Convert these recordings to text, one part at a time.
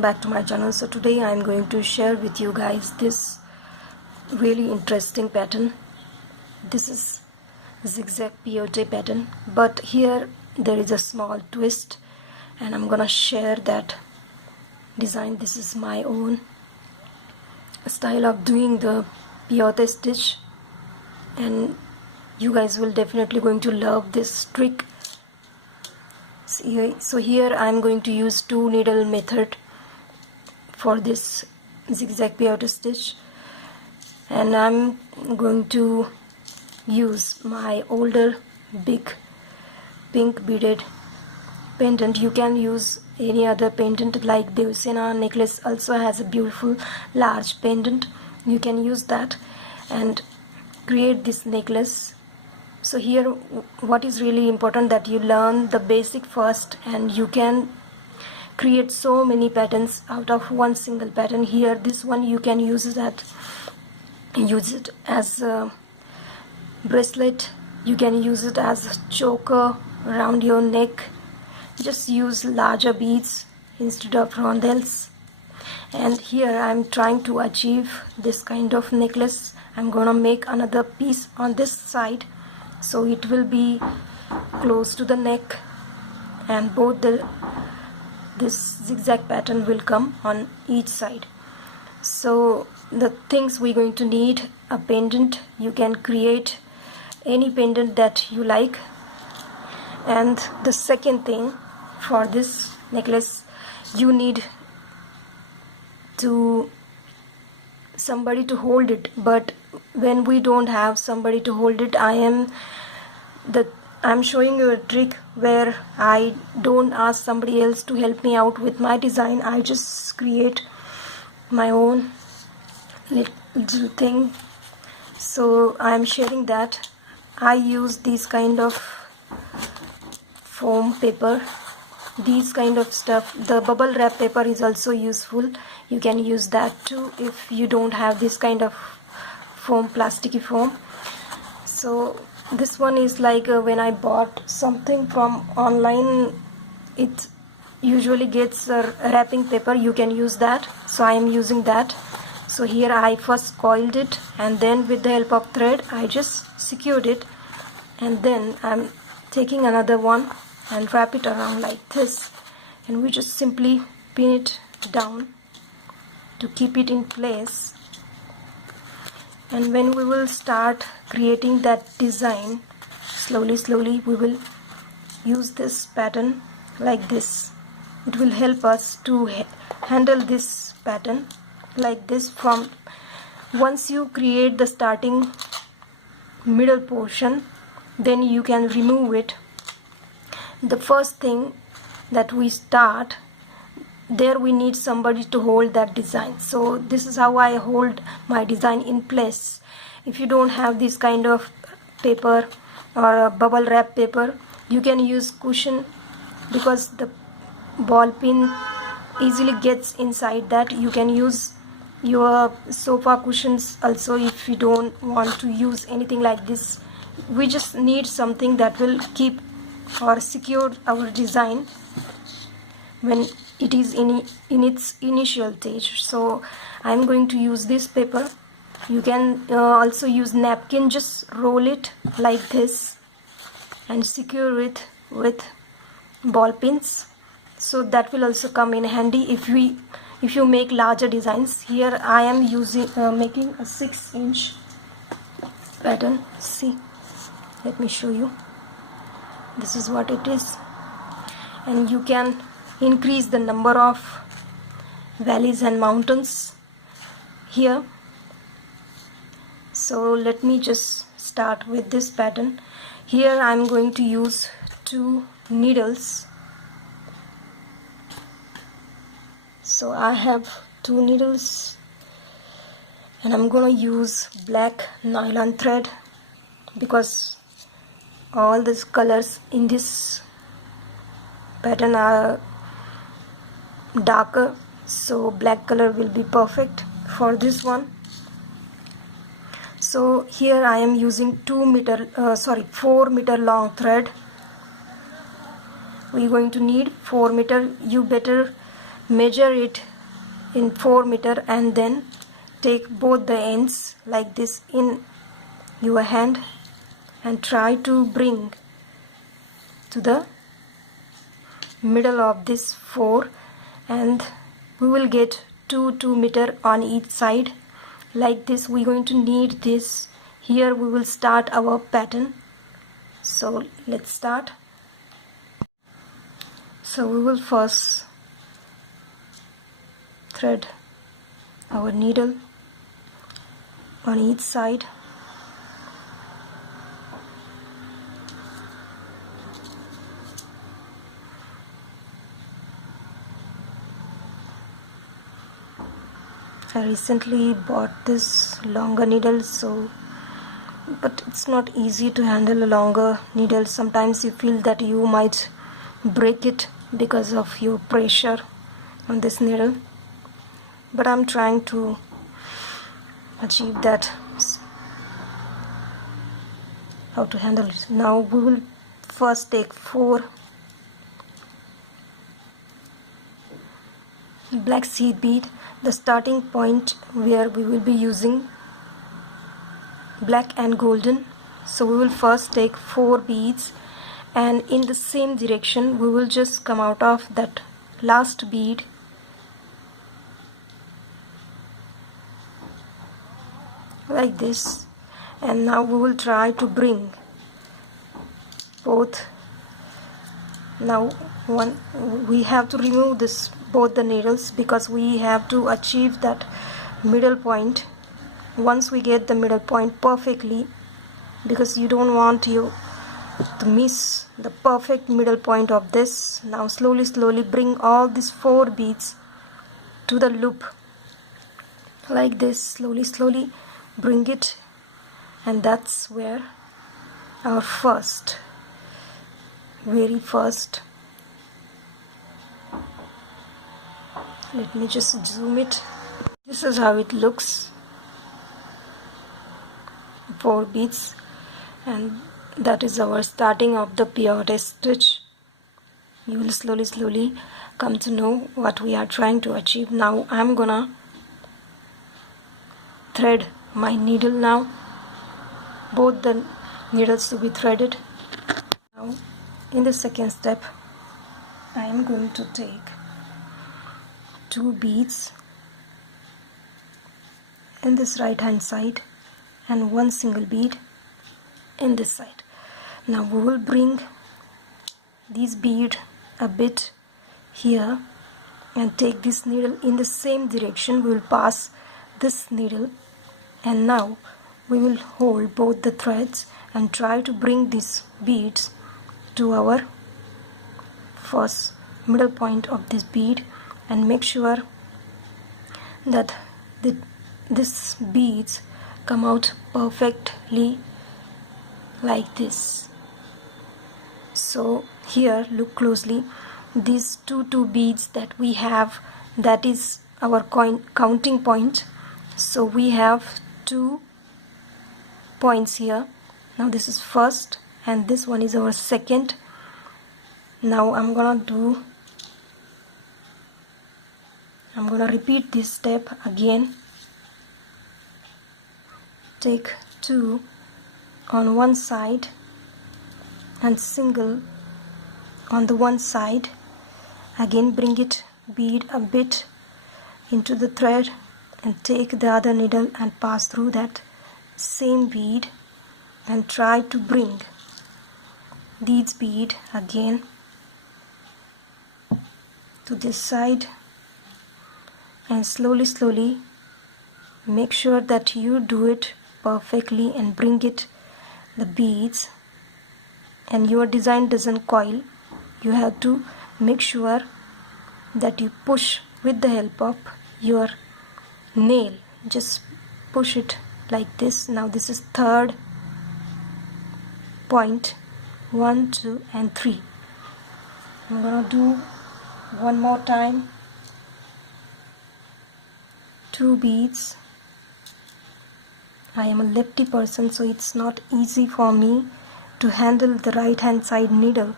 welcome back to my channel. So today I am going to share with you guys this really interesting pattern. This is Zig Zag Peyote pattern, but here there is a small twist and I'm gonna share that design. This is my own style of doing the peyote stitch and you guys will definitely going to love this trick. So here I am going to use 2 needle method for this zigzag peyote stitch, and I'm going to use my older big pink beaded pendant. You can use any other pendant, like Devsena necklace also has a beautiful large pendant. You can use that and create this necklace. So here what is really important that you learn the basic first, and you can create so many patterns out of one single pattern. Here this one you can use it as a bracelet, you can use it as a choker around your neck. Just use larger beads instead of rondelles. And here I'm trying to achieve this kind of necklace. I'm gonna make another piece on this side, so it will be close to the neck, and both this zigzag pattern will come on each side. So the things we're going to need: a pendant. You can create any pendant that you like. And the second thing, for this necklace you need somebody to hold it, but when we don't have somebody to hold it, I'm showing you a trick where I don't ask somebody else to help me out with my design. I just create my own little thing. So I'm sharing that. I use these kind of foam paper, these kind of stuff. The bubble wrap paper is also useful. You can use that too if you don't have this kind of foam, plasticky foam. So this one is like when I bought something from online, it usually gets wrapping paper. You can use that, so I am using that. So here I first coiled it, and then with the help of thread I just secured it, and then I'm taking another one and wrap it around like this, and we just simply pin it down to keep it in place. And when we will start creating that design, slowly we will use this pattern like this. It will help us to handle this pattern like this. From once you create the starting middle portion, then you can remove it. The first thing that we start, there we need somebody to hold that design. So this is how I hold my design in place. If you don't have this kind of paper or a bubble wrap paper, you can use cushion, because the ball pin easily gets inside that. You can use your sofa cushions also if you don't want to use anything like this. We just need something that will keep or secure our design when it is in its initial stage. So I'm going to use this paper. You can also use napkin. Just roll it like this and secure it with ball pins, so that will also come in handy if you make larger designs. Here I am using making a 6-inch pattern. See, let me show you. This is what it is, and you can increase the number of valleys and mountains here. So let me just start with this pattern. Here I'm going to use 2 needles. So I have 2 needles, and I'm gonna use black nylon thread, because all these colors in this pattern are darker, so black color will be perfect for this one. So here I am using 4 meter long thread. We're going to need 4 meter. You better measure it in 4 meter, and then take both the ends like this in your hand and try to bring to the middle of this 4, and we will get 2 meter on each side like this. We're going to need this. Here we will start our pattern. So let's start. So we will first thread our needle on each side. I recently bought this longer needle, but it's not easy to handle a longer needle. Sometimes you feel that you might break it because of your pressure on this needle, but I'm trying to achieve that, how to handle it. Now we will first take 4 black seed bead, the starting point where we will be using black and golden. So we will first take 4 beads, and in the same direction we will just come out of that last bead like this, and now we will try to bring both. Now we have to remove both the needles because we have to achieve that middle point. Once we get the middle point perfectly, because you don't want you to miss the perfect middle point of this. Now slowly bring all these 4 beads to the loop like this. Slowly bring it, and that's where our very first, let me just zoom it. This is how it looks, 4 beads, and that is our starting of the peyote stitch. You will slowly come to know what we are trying to achieve. Now I'm gonna thread my needle now, both the needles to be threaded. Now in the second step I am going to take 2 beads in this right hand side and 1 single bead in this side. Now we will bring this bead a bit here and take this needle in the same direction. We will pass this needle, and now we will hold both the threads and try to bring these beads to our first middle point of this bead, and make sure that these beads come out perfectly like this. So here, look closely, these two beads that we have, that is our counting point. So we have 2 points here. Now this is first and this one is our second. Now I'm gonna repeat this step again. Take 2 on one side and single on the one side. Again bring it bead a bit into the thread and take the other needle and pass through that same bead and try to bring these bead again to this side, and slowly make sure that you do it perfectly and bring it the beads, and your design doesn't coil. You have to make sure that you push with the help of your nail. Just push it like this. Now this is third point, 1, 2 and 3. I'm gonna do one more time. 2 beads. I am a lefty person, so it's not easy for me to handle the right hand side needle.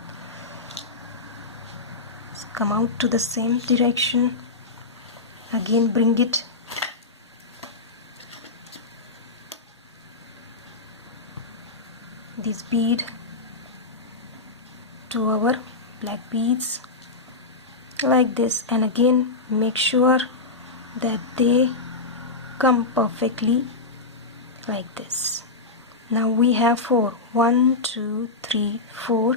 Come out to the same direction again bring it this bead to our black beads like this, and again make sure that they come perfectly like this. Now we have 4. 1, 2, 3, 4,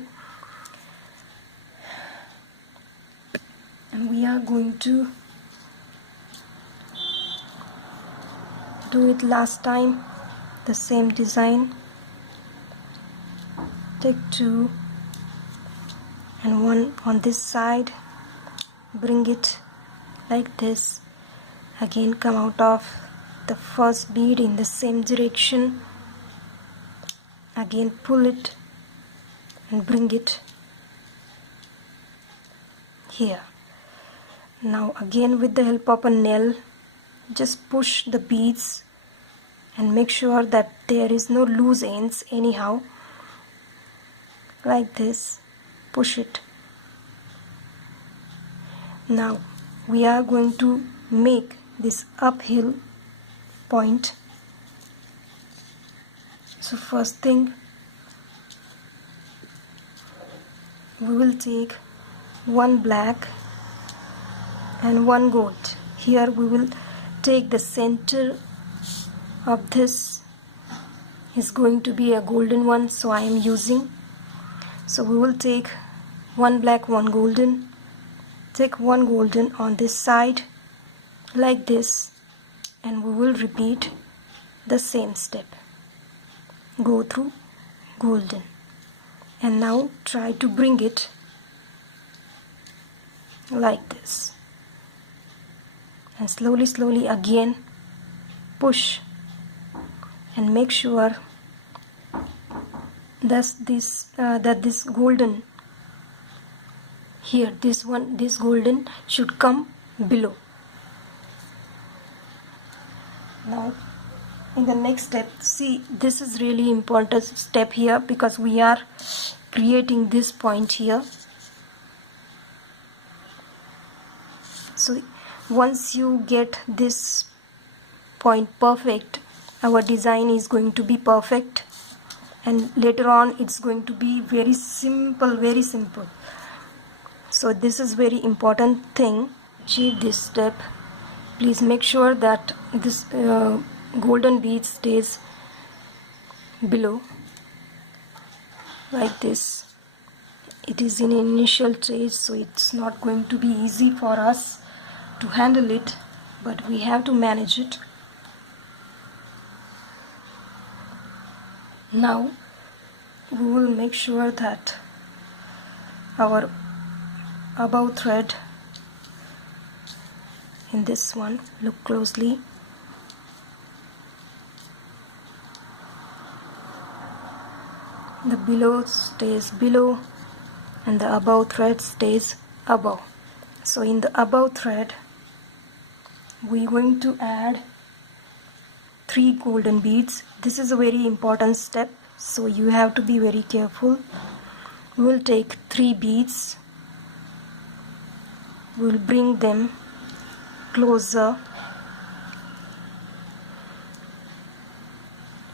and we are going to do it last time, the same design. Take 2 and 1 on this side, bring it like this, again come out of the first bead in the same direction, again pull it and bring it here. Now again with the help of a nail, just push the beads and make sure that there is no loose ends anyhow, like this, push it. Now we are going to make this uphill point. So first thing, we will take 1 black and 1 gold. Here we will take the center of this is going to be a golden one, so I am using. So we will take 1 black, 1 golden, take 1 golden on this side like this, and we will repeat the same step. Go through golden, and now try to bring it like this, and slowly again push and make sure that this golden here, this golden should come below. Now in the next step, see, this is really important step here because we are creating this point here. So once you get this point perfect, our design is going to be perfect, and later on it's going to be very simple, very simple. So this is very important thing. Achieve this step, please make sure that this golden bead stays below like this. It is in initial stage, so it's not going to be easy for us to handle it, but we have to manage it. Now we will make sure that our above thread in this one, look closely, the below stays below and the above thread stays above. So in the above thread we are going to add 3 golden beads. This is a very important step, so you have to be very careful. We will take 3 beads, we will bring them closer.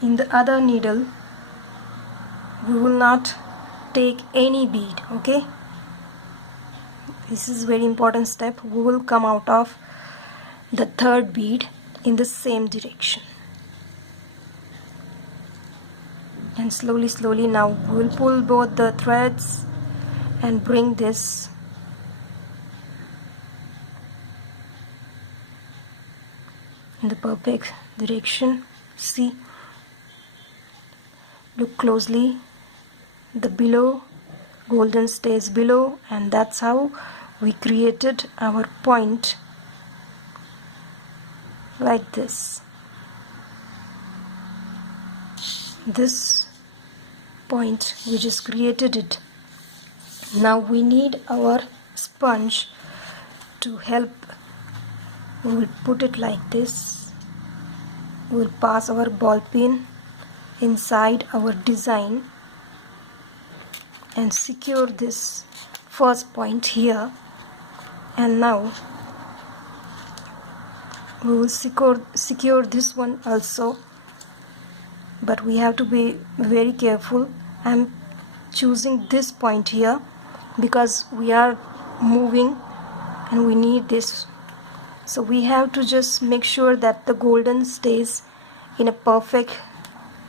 In the other needle we will not take any bead, okay? This is very important step. We will come out of the 3rd bead in the same direction, and slowly now we will pull both the threads and bring this in the perfect direction. See, look closely, the below golden stays below, and that's how we created our point like this. This point we just created it. Now we need our sponge to help. We will put it like this. We will pass our ball pin inside our design and secure this first point here, and now we will secure this one also, but we have to be very careful. I'm choosing this point here because we are moving and we need this, so we have to just make sure that the golden stays in a perfect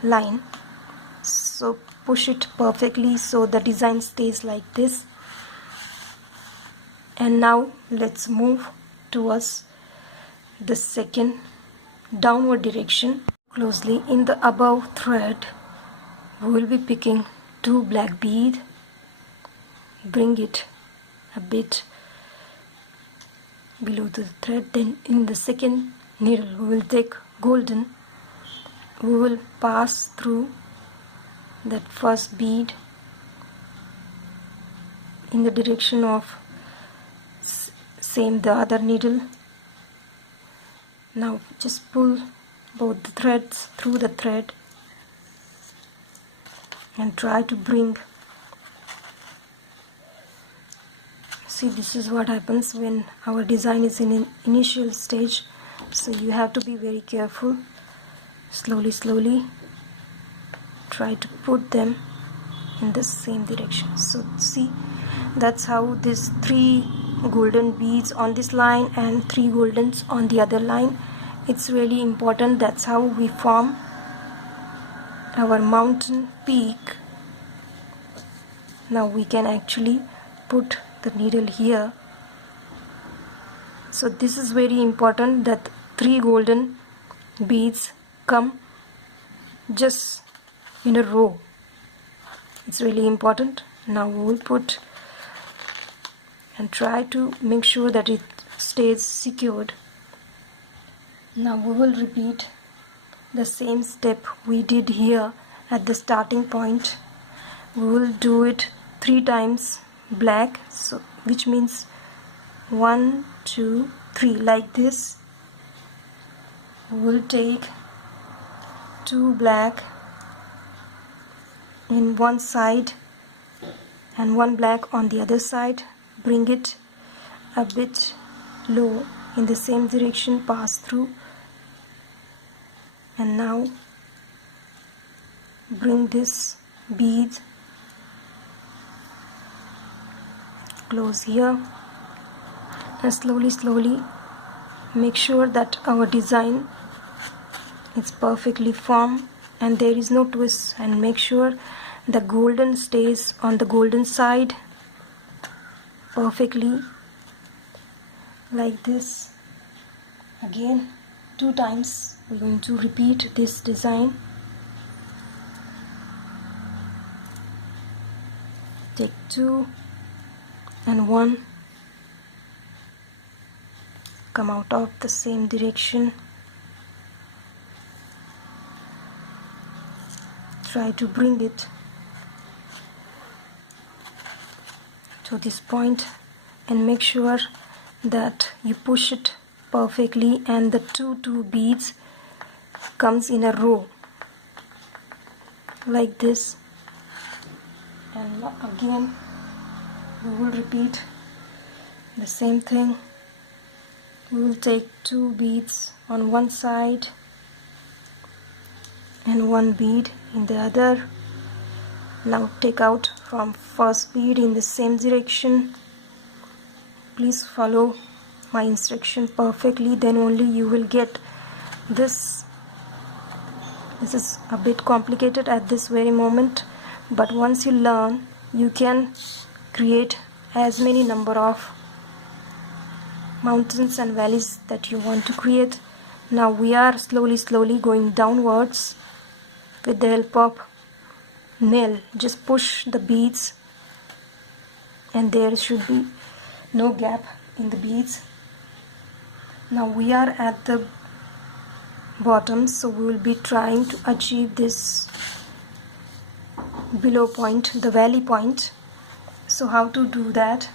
line. So push it perfectly so the design stays like this. And now let's move towards the second downward direction. Closely in the above thread, we will be picking 2 black bead, bring it a bit below the thread. Then in the second needle we will take golden, we will pass through that first bead in the direction of same the other needle. Now just pull both the threads through the thread and try to bring. See, this is what happens when our design is in an initial stage, so you have to be very careful. Slowly try to put them in the same direction. So see, that's how these 3 golden beads on this line and 3 goldens on the other line, it's really important. That's how we form our mountain peak. Now we can actually put the needle here. So this is very important that 3 golden beads come just in a row. It's really important. Now we will put and try to make sure that it stays secured. Now we will repeat the same step we did here at the starting point. We will do it 3 times black, so which means 1 2 3 like this. We will take 2 black in one side and 1 black on the other side, bring it a bit low in the same direction, pass through, and now bring this bead close here, and slowly make sure that our design is perfectly formed and there is no twist, and make sure the golden stays on the golden side perfectly like this. Again 2 times we're going to repeat this design. Take 2 and 1, come out of the same direction, try to bring it to this point and make sure that you push it perfectly and the two beads comes in a row like this. And again we will repeat the same thing. We will take 2 beads on one side and 1 bead in the other. Now take out from first bead in the same direction. Please follow my instruction perfectly, then only you will get this. This is a bit complicated at this very moment, but once you learn, you can create as many number of mountains and valleys that you want to create. Now we are slowly going downwards with the help of nail. Just push the beads and there should be no gap in the beads. Now we are at the bottom, so we will be trying to achieve this below point, the valley point. So how to do that?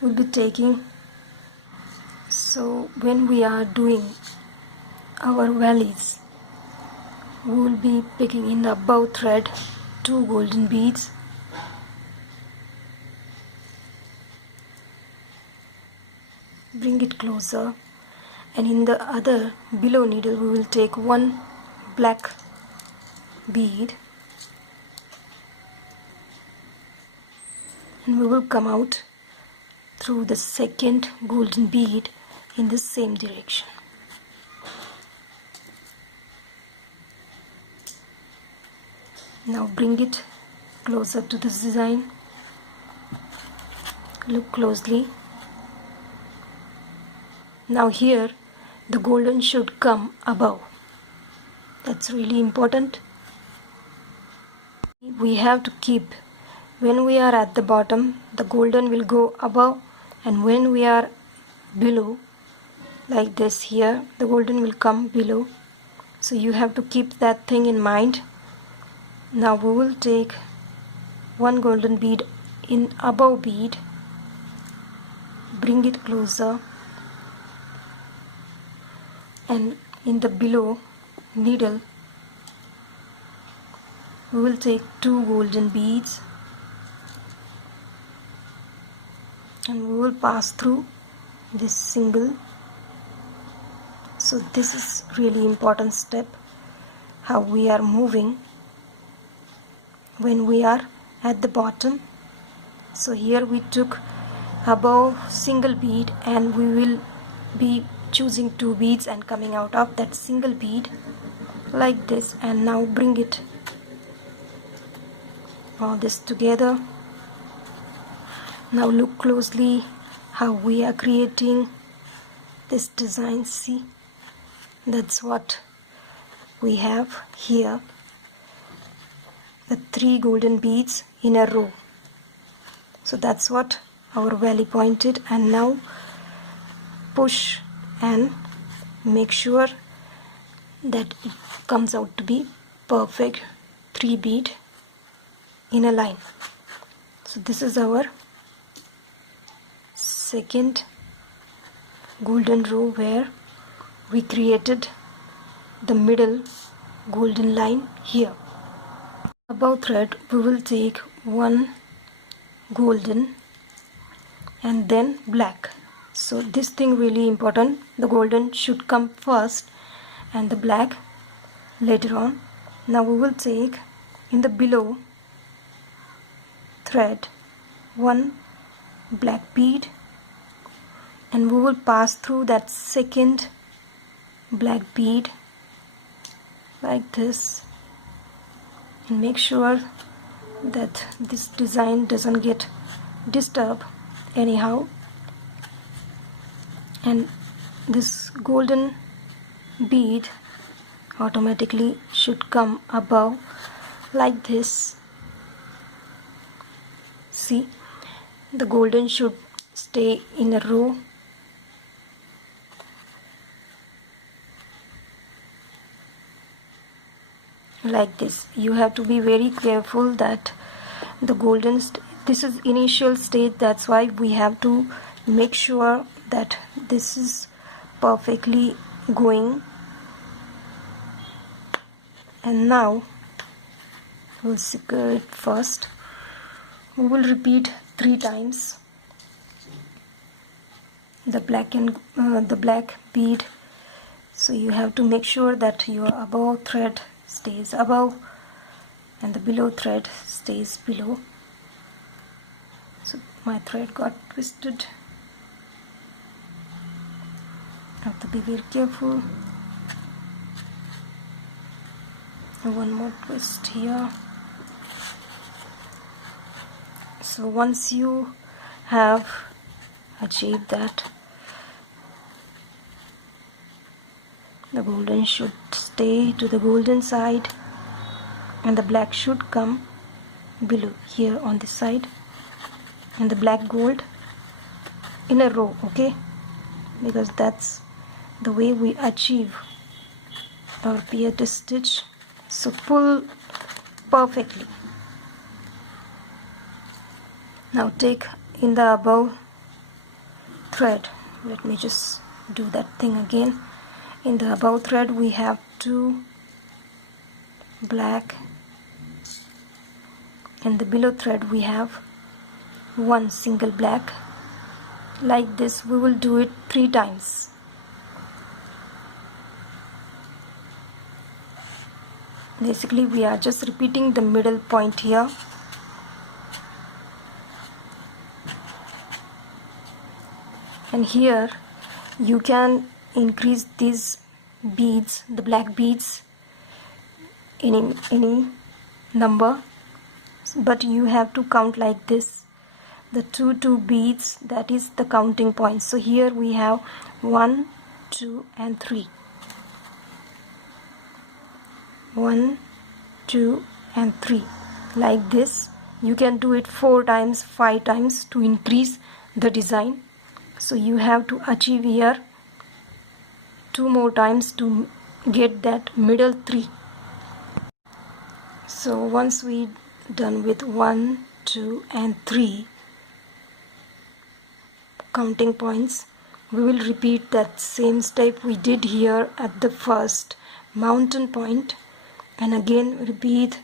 We'll be taking, so when we are doing our valleys, we will be picking in the above thread 2 golden beads, bring it closer, and in the other below needle we will take one black bead and we will come out through the second golden bead in the same direction. Now bring it closer to the design. Look closely. Now here the golden should come above. That's really important. We have to keep, when we are at the bottom, the golden will go above, and when we are below, like this here, the golden will come below. So you have to keep that thing in mind. Now we will take one golden bead in above bead, bring it closer, and in the below needle we will take two golden beads and we will pass through this single. So this is really important step, how we are moving when we are at the bottom. So here we took above single bead and we will be choosing two beads and coming out of that single bead like this, and now bring it all this together. Now look closely how we are creating this design. See, that's what we have here, the three golden beads in a row. So that's what our valley pointed, and now push and make sure that it comes out to be perfect 3 bead in a line. So this is our second golden row where we created the middle golden line here. Above thread we will take one golden and then black. So this thing really important, the golden should come first and the black later on. Now we will take in the below thread one black bead and we will pass through that second black bead like this, and make sure that this design doesn't get disturbed anyhow. And this golden bead automatically should come above like this. See, the golden should stay in a row like this. You have to be very careful that the golden this is initial stage, that's why we have to make sure that this is perfectly going. And now we'll secure it first. We will repeat 3 times the black and the black bead. So you have to make sure that your above thread stays above and the below thread stays below. So my thread got twisted. I have to be very careful. And one more twist here. So once you have achieved that, the golden should stay to the golden side and the black should come below here on this side, and the black gold in a row, okay, because that's the way we achieve our peyote stitch. So pull perfectly. Now take in the above thread, let me just do that thing again. In the above thread we have 2 black, and the below thread we have 1 single black Like this we will do it 3 times. Basically we are just repeating the middle point here. And here you can increase these beads, the black beads, any number, but you have to count like this. The two beads, that is the counting point. So here we have 1, 2 and 3. 1, 2 and 3. Like this you can do it 4 times, 5 times to increase the design. So you have to achieve here 2 more times to get that middle 3. So once we done with 1, 2 and 3 counting points, we will repeat that same step we did here at the first mountain point, and again repeat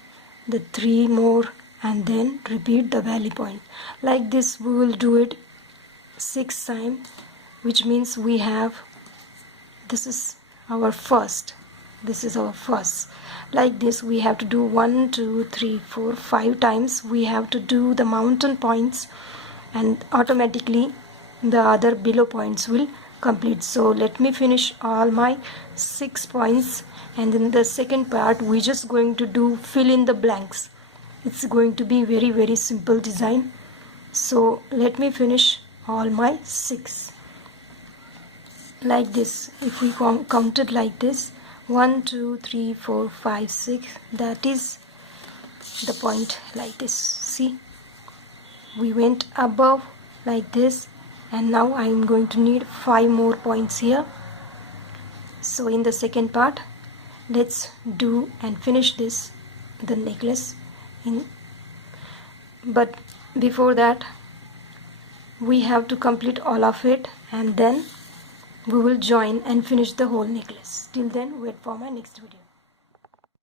the 3 more and then repeat the valley point. Like this we will do it 6 times, which means we have, this is our first. Like this we have to do 1, 2, 3, 4, 5 times. We have to do the mountain points, and automatically the other below points will complete. So let me finish all my 6 points, and in the second part we just going to do fill in the blanks. It's going to be very simple design. So let me finish all my 6. Like this, if we counted like this, 1, 2, 3, 4, 5, 6, that is the point. Like this, see, we went above like this, and now I am going to need 5 more points here. So in the second part, let's do and finish this, the necklace in. But before that we have to complete all of it, and then we will join and finish the whole necklace. Till then, wait for my next video.